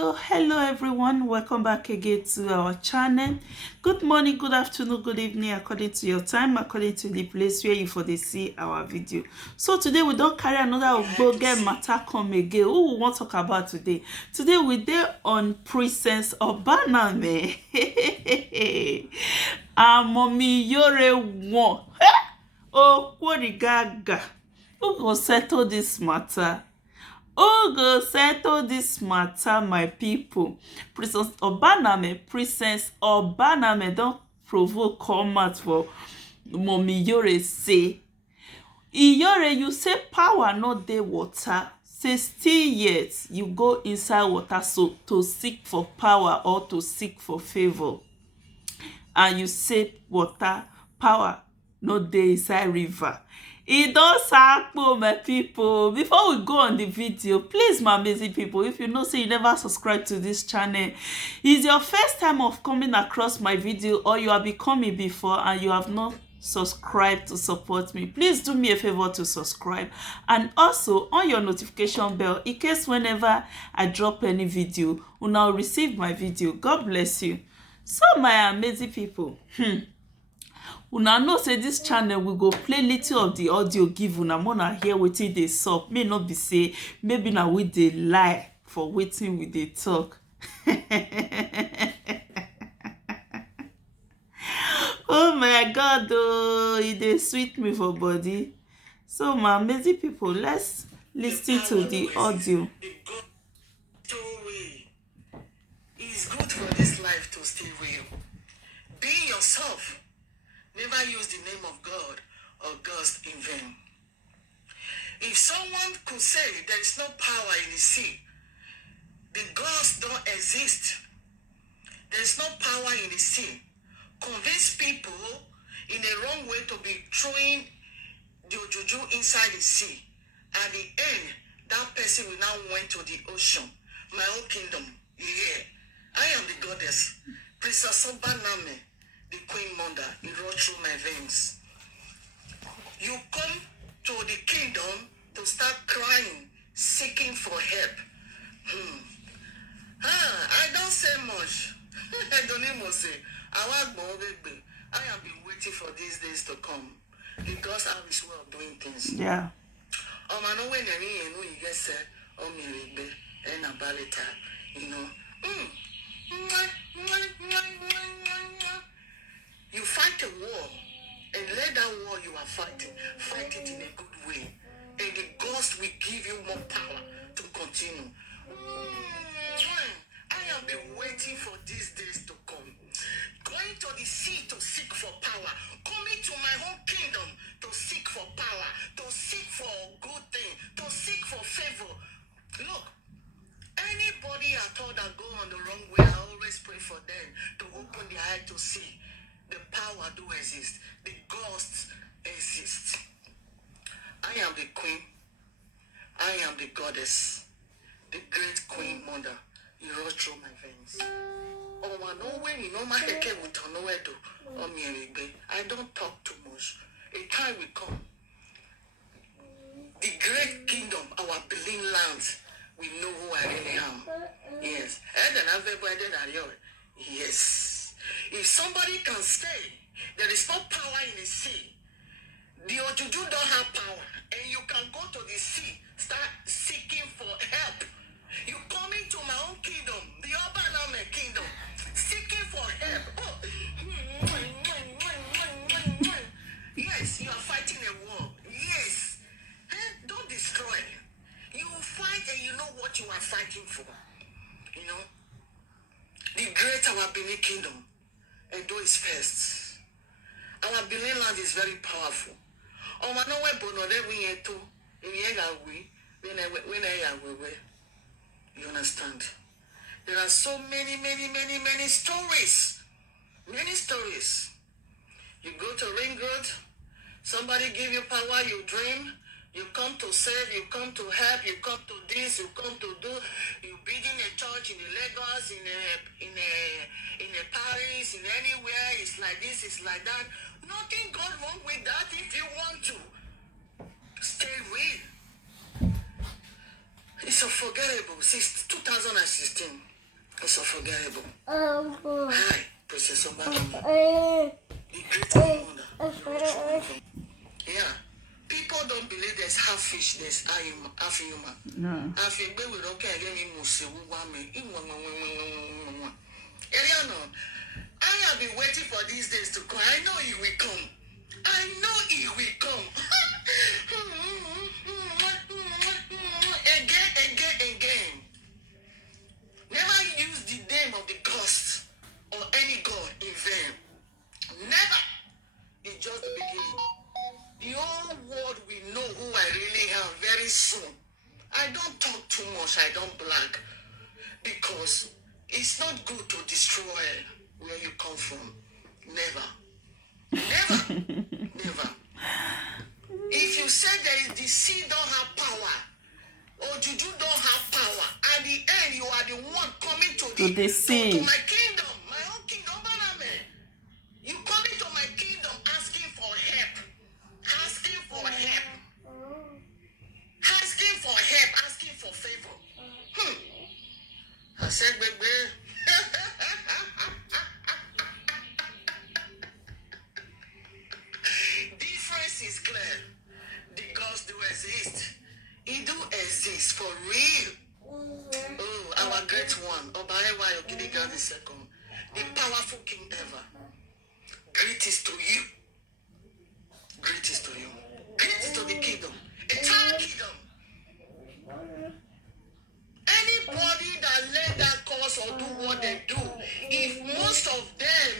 Hello everyone, welcome back again to our channel. Good morning, good afternoon, good evening, according to your time, according to the place where you for they see our video. So today we don't carry another ogboge matter come again. Who we want to talk about today? Today we there on Princess Obaname. Mommy iyore one. Oh, what the gaga. Who go settle this matter? Who go settle this matter, my people? Princess Obaname don't provoke comment for mommy iyore say. Iyore, you say power not dey water. Say still yet you go inside water so to seek for power or to seek for favor. And you say water power no dey inside river. E don sakpo, my people. Before we go on the video, please, my amazing people, if you know say you never subscribe to this channel, it's your first time of coming across my video, or you have become before and you have not subscribed to support me, please do me a favor to subscribe and also on your notification bell in case whenever I drop any video you now receive my video. God bless you. So my amazing people, una know say this channel we go play little of the audio give una wanna hear wetin dey sup. May not be say maybe na we dey lie for wetin we dey talk. Oh my god, oh, e dey sweet me for body. So my amazing people, let's listen to the audio. Story is good for this life to stay real. Be yourself. Never use the name of God or Ghost in vain. If someone could say there is no power in the sea, the gods don't exist. There is no power in the sea. Convince people in a wrong way to be throwing the juju inside the sea. At the end, that person will now went to the ocean. My own kingdom. Yeah. I am the goddess. Princess Obaname, the queen mother. It runs through my veins. You come to the kingdom to start crying, seeking for help. I don't say much. I don't even say. I have been waiting for these days to come. Because I have his way of doing things. Yeah. I know when you get said, and a balita, you know. You fight a war, and let that war you are fighting, fight it in a good way. And the ghost will give you more power to continue. I have been waiting for these days to come. Going to the sea to seek for power. Coming to my home kingdom to seek for power, to seek for good thing, to seek for favor. Look, anybody at all that go on the wrong way, I always pray for them to open their eye to see the power do exist. The ghosts exist. I am the queen. I am the goddess. The great queen mother. You roll through my veins. I don't talk too much. A time will come. The great kingdom, our Benin lands, we know who I really am. Yes. Yes. If somebody can say there is no power in the sea, the Ojuju don't have power, and you can go to the sea, start seeking for help. You come into my own kingdom, the Obaname kingdom, seeking for help. Oh. Yes, you are fighting a war. Yes. Don't destroy. You fight and you know what you are fighting for. You know? The great our Benin kingdom. And do is first. Our Benin land is very powerful. You understand? There are so many stories. Many stories. You go to Ring Road, somebody give you power, you dream, you come to serve, you come to help, you come to this, you come to do, you building a church in the Lagos, in a Paris, in anywhere, it's like this, it's like that. Nothing goes wrong with that if you want to. Stay real. It's unforgettable. Since 2016, it's unforgettable. Hi, Princess Obanamen. Yeah. People don't believe there's half fish, there's half human. No. Half a baby, we don't care. Eliano, I have been waiting for these days to come. I know he will come. I know he will come. Again. Never use the name of the ghost or any god in vain. Never. It's just the beginning. The whole world will know who I really am very soon. I don't talk too much. I don't brag. Because it's not good to destroy where you come from. Never. Never. If you say the sea don't have power, or juju don't have power, at the end you are the one coming to the sea. To my kingdom, my own kingdom, Obaname. You coming to my kingdom asking for help. Asking for favor. I said, baby. Difference is clear. The gods do exist. He do exist for real. Oh, our great one, Obaewa Oginigan II, the powerful king ever. Greetings to you. Greetings to you. Greetings to the kingdom. Entire kingdom. Anybody that let that cause or do what they do, if most of them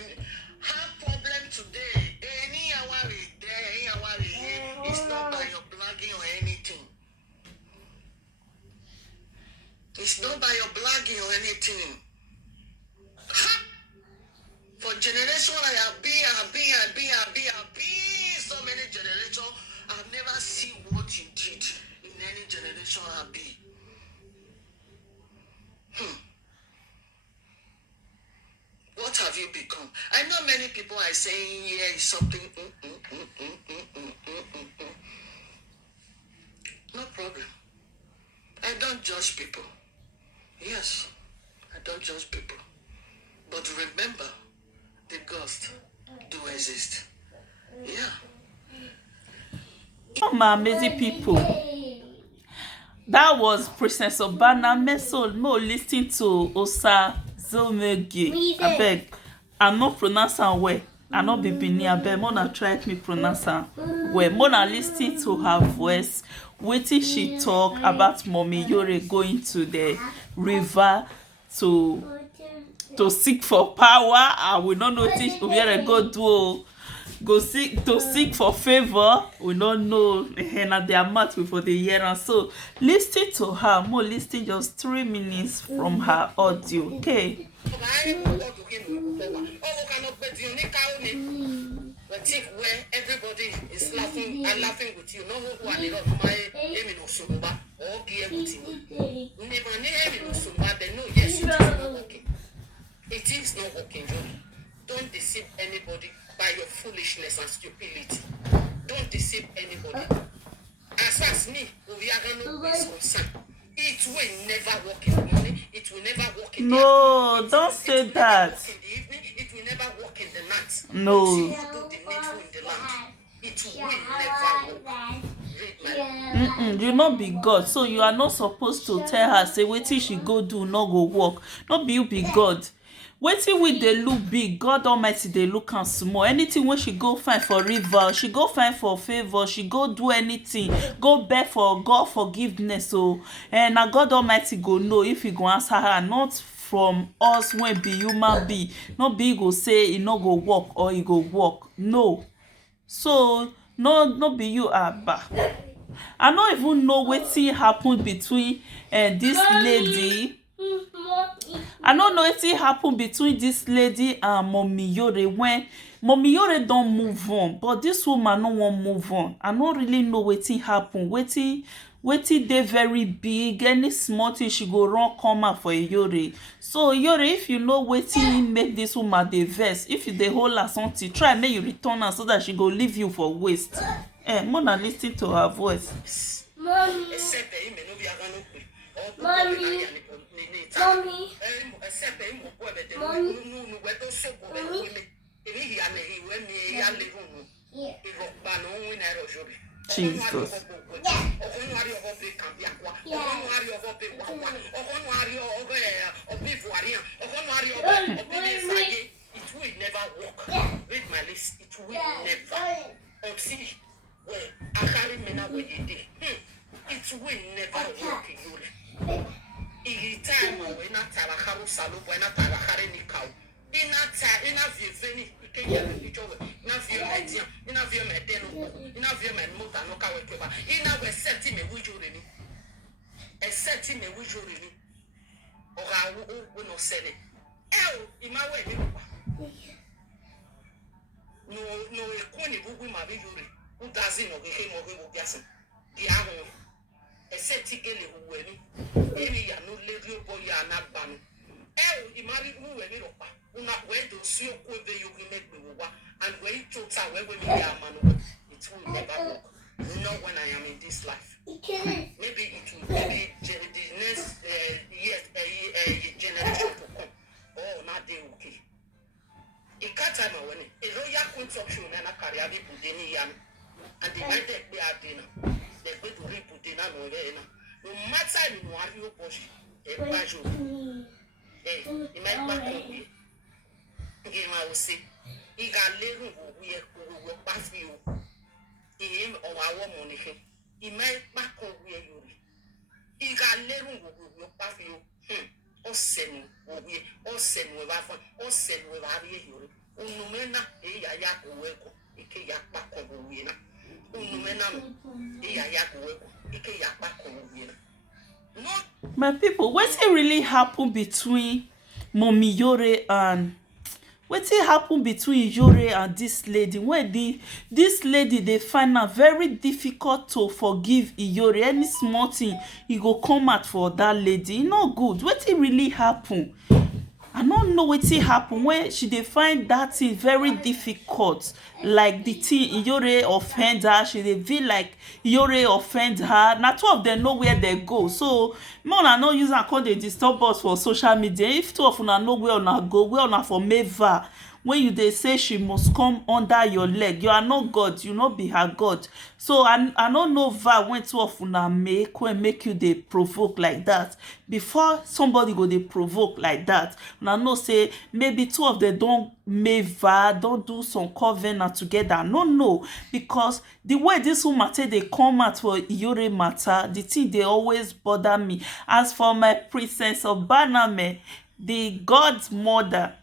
have problem today, any awari there, any awari here, it's not by your blogging or anything. It's not by your blogging or anything. Ha! For generation I have been so many generations. I've never seen what you did in any generation I have been. What have you become? I know many people are saying, yeah, it's something. No problem. I don't judge people. Yes, I don't judge people. But remember, the ghosts do exist. Yeah. Oh, my amazing people. That was Princess Obaname. So no listening to Osawenizowegie. I beg. I'm not pronouncing well. I'm not be Benin. I beg. Mona try me pronounce well. Mona listening to her voice. Waiting she talk about Mommy Iyore going to the river to seek for power. I will not notice where go do. Go seek to seek for favor. We don't know na their mouth before the year. And so listen to her. More listen just 3 minutes from her audio. Okay. Where everybody is laughing and laughing with you. No who are the or be able to they know yes, it is not working. It is not working. Don't deceive anybody by your foolishness and stupidity. Don't deceive anybody. As far as me, Obiagano is concerned, it will never work in the morning. It will never work in the No, afternoon. don't say that. In the evening, it will never work in the night. No. Do the needful in the land. It will never work. Read my You not be God, so you are not supposed to tell her say wetin she go do no go work. Not be you be God. Wetin we dey look big, God Almighty dey look am small. Anything wey she go find for river, she go find for favor, she go do anything, go beg for God forgiveness. So and na God Almighty go know if he go answer her, not from us when be human being. No be go say e no go work or e go work. No. So no be you Abba. I no even know wetin happen between this lady. I don't know wetin happen between this lady and Mommy Iyore when Mommy Iyore don move on, but this woman no wan move on. I no really know wetin happen. Wetin dey very big. Any small thing she go run come out for Iyore. So Iyore, if you know wetin make this woman dey vex, if you dey hold her something, try make you return her so that she go leave you for waste. Mona lis ten to her voice. except that he may not be or Mommy. Mommy. Jesus. It will never work. Read my list. It will never. See where I carry mena where you did. It will never work in you. Time when I tell a house, when I tell a carry cow. In a view, Fanny, you can get a picture of Navio idea, in a view, my deno, in a view, my motor, no cow, in a setting me, which you really. A setting me, which you really. Or I will not sell it. Oh, in my way. No, a corny who will marry you. Who doesn't know him or who will guess the arrow. A setting who will any no lady boy are not ban. Oh, he married who will not wait to see whether you will make me and wait to tell where we are man. It will never work. Not when I am in this life. Maybe it will be the next generation to come. Oh, not they okay. It can't time when a royal consumption and a career people denian and they might take their dinner. They're going to reap dinner no matter in what you push a badge. Hey, it might back on me. Again, I will say, he got little we will pass you. Him or our money. He might back on where you he got little we will pass you. Or send we or send with our phone or send with our ear. Unumena, a yak weko, ike yak back on the winner. Unumena, a yak weko, ike yak back on the winner. Not My people, wetin really happen between Mommy Iyore and wetin happen between Iyore and this lady when this lady dey find am very difficult to forgive Iyore. Any small thing e go come out for that lady. E no good. Wetin really happen? I no know wetin happen when she dey find that thing very difficult, like the thing Iyore offend her. She dey feel like Iyore offend her. Na two of them know where they go, so make una no use am come dey disturb us for social media. If two of una know where una go, where una for meva, when you dey say she must come under your leg, you are not God, you no be her God. So I no know va when two of una make you dey provoke like that. Before somebody go dey provoke like that, una know say maybe two of them don meva, don do some covenant together. No, because the way this woman take dey come out for Iyore matter, the thing dey always bother me. As for my Princess Obaname, the godmother,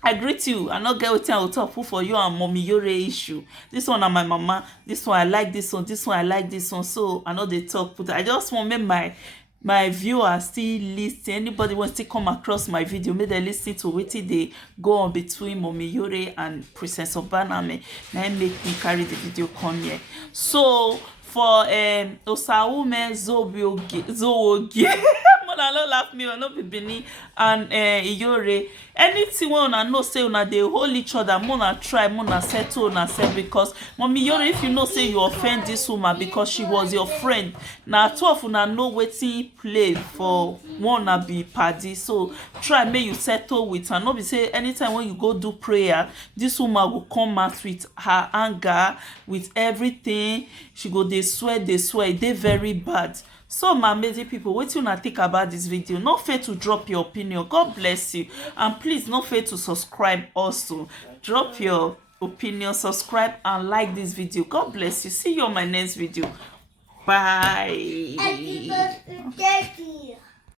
I greet you. I no get wetin I go talk put for you and Mommy Iyore issue. This one na my mama. This one I like this one. This one I like this one. So I know they talk put. I just want make my viewers still listen. Anybody want still come across my video, make them listen to wetin dey go on between Mommy Iyore and Princess Obaname. Na make me carry the video come here. So for Osawenizowegie Mona no laugh me, no be Benin and Iyore. Anything wey una know say una dey hold each other, mona try, mona settle una self, because Mommy Iyore, if you know say you offend this woman because she was your friend, na two of una know wetin play for one na be padi. So try make you settle with her. No be say anytime when you go do prayer, this woman go come out with her anger, with everything. She go dey swear, e dey very bad. So my amazing people, wetin una think about this video? No fail to drop your opinion. God bless you, and please no fail to subscribe also. Drop your opinion, subscribe and like this video. God bless you. See you on my next video. Bye.